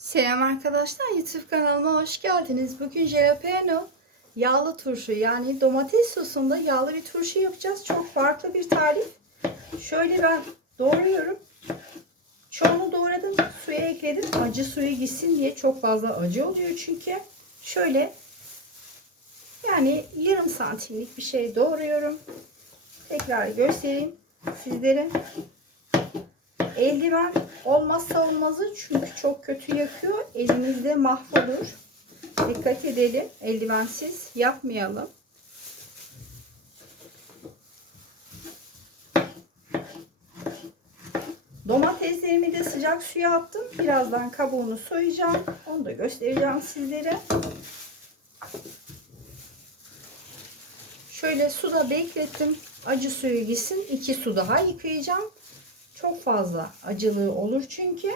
Selam arkadaşlar YouTube kanalıma hoş geldiniz. Bugün jalapeno yağlı turşu yani domates sosunda yağlı bir turşu yapacağız. Çok farklı bir tarif. Şöyle ben doğruyorum. Çoğunu doğradım. Suya ekledim. Acı suyu gitsin diye çok fazla acı oluyor çünkü. Şöyle yani yarım santimlik bir şey doğruyorum. Tekrar göstereyim sizlere. Eldiven olmazsa olmazı çünkü çok kötü yakıyor. Elimizde mahvolur. Dikkat edelim. Eldivensiz yapmayalım. Domateslerimi de sıcak suya attım. Birazdan kabuğunu soyacağım. Onu da göstereceğim sizlere. Şöyle suda beklettim. Acı suyu gitsin. İki su daha yıkayacağım. Çok fazla acılığı olur çünkü.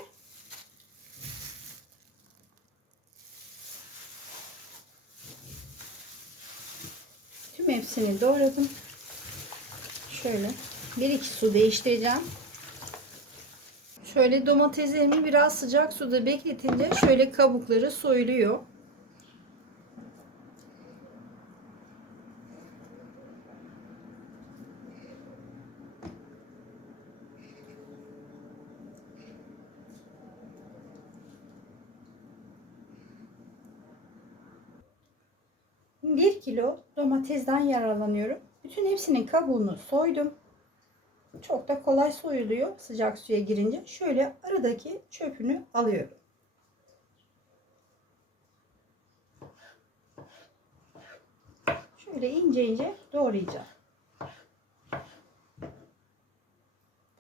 Tüm hepsini doğradım. Şöyle bir iki su değiştireceğim. Şöyle domateslerimi biraz sıcak suda bekletince şöyle kabukları soyuluyor. Bir kilo domatesden yararlanıyorum. Bütün hepsinin kabuğunu soydum. Çok da kolay soyuluyor sıcak suya girince. Şöyle aradaki çöpünü alıyorum. Şöyle ince ince doğrayacağım.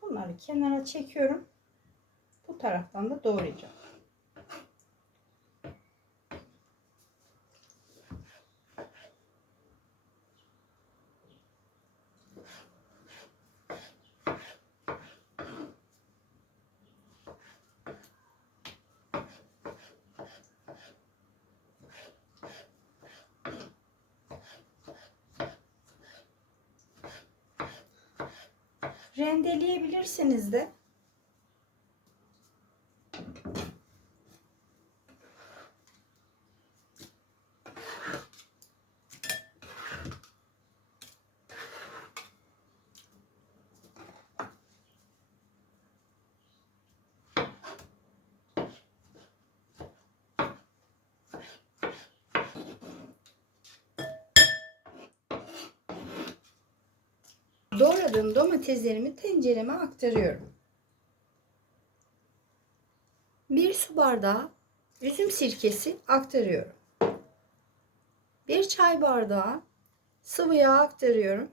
Bunları kenara çekiyorum. Bu taraftan da doğrayacağım. Rendeleyebilirsiniz de. Doğradığım domateslerimi tencereme aktarıyorum. Bir su bardağı üzüm sirkesi aktarıyorum. Bir çay bardağı sıvı yağ aktarıyorum.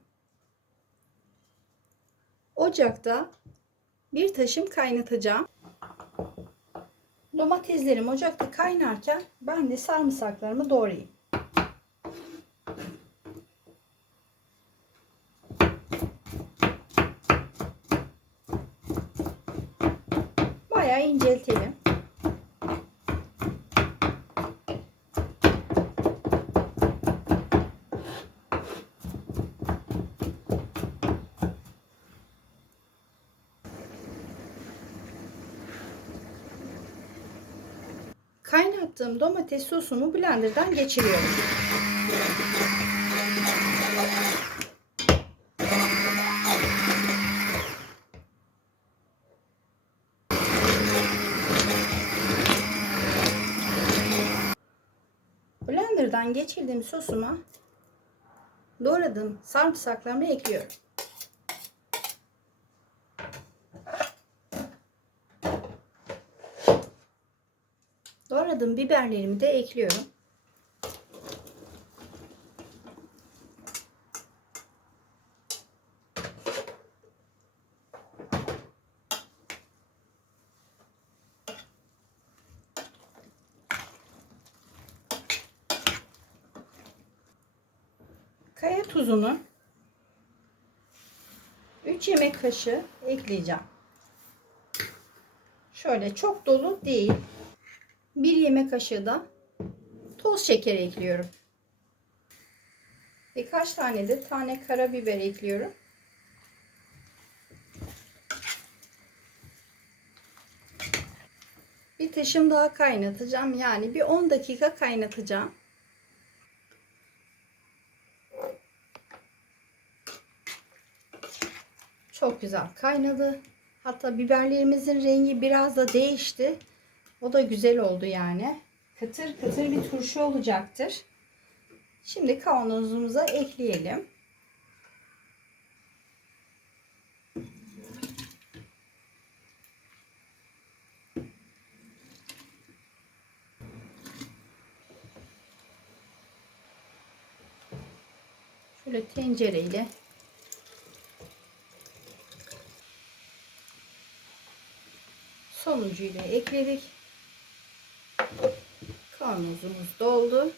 Ocakta bir taşım kaynatacağım. Domateslerim ocakta kaynarken ben de sarımsaklarımı doğrayayım. Bayağı inceltelim. Kaynattığım domates sosumu blenderdan geçiriyorum. Blender'dan geçirdiğim sosuma doğradığım sarımsaklarımı ekliyorum. Doğradığım biberlerimi de ekliyorum. Kaya tuzunu 3 yemek kaşığı ekleyeceğim. Şöyle çok dolu değil. 1 yemek kaşığı da toz şeker ekliyorum. Birkaç tane de tane karabiber ekliyorum. Bir taşım daha kaynatacağım. Yani bir 10 dakika kaynatacağım. Çok güzel kaynadı. Hatta biberlerimizin rengi biraz da değişti. O da güzel oldu yani. Kıtır kıtır bir turşu olacaktır. Şimdi kavanozumuza ekleyelim. Şöyle tencereyle sonuncuyla ekledik. Kavanozumuz doldu.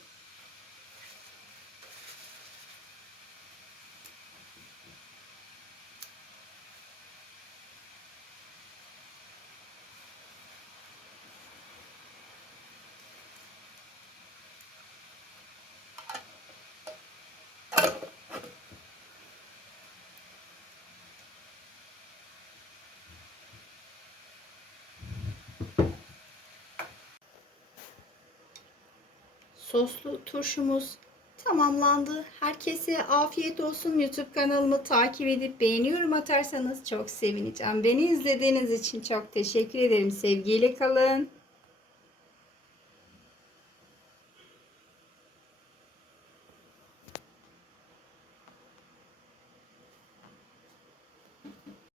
Soslu turşumuz tamamlandı. Herkese afiyet olsun. YouTube kanalımı takip edip beğeni yorum atarsanız çok sevineceğim. Beni izlediğiniz için çok teşekkür ederim. Sevgiyle kalın.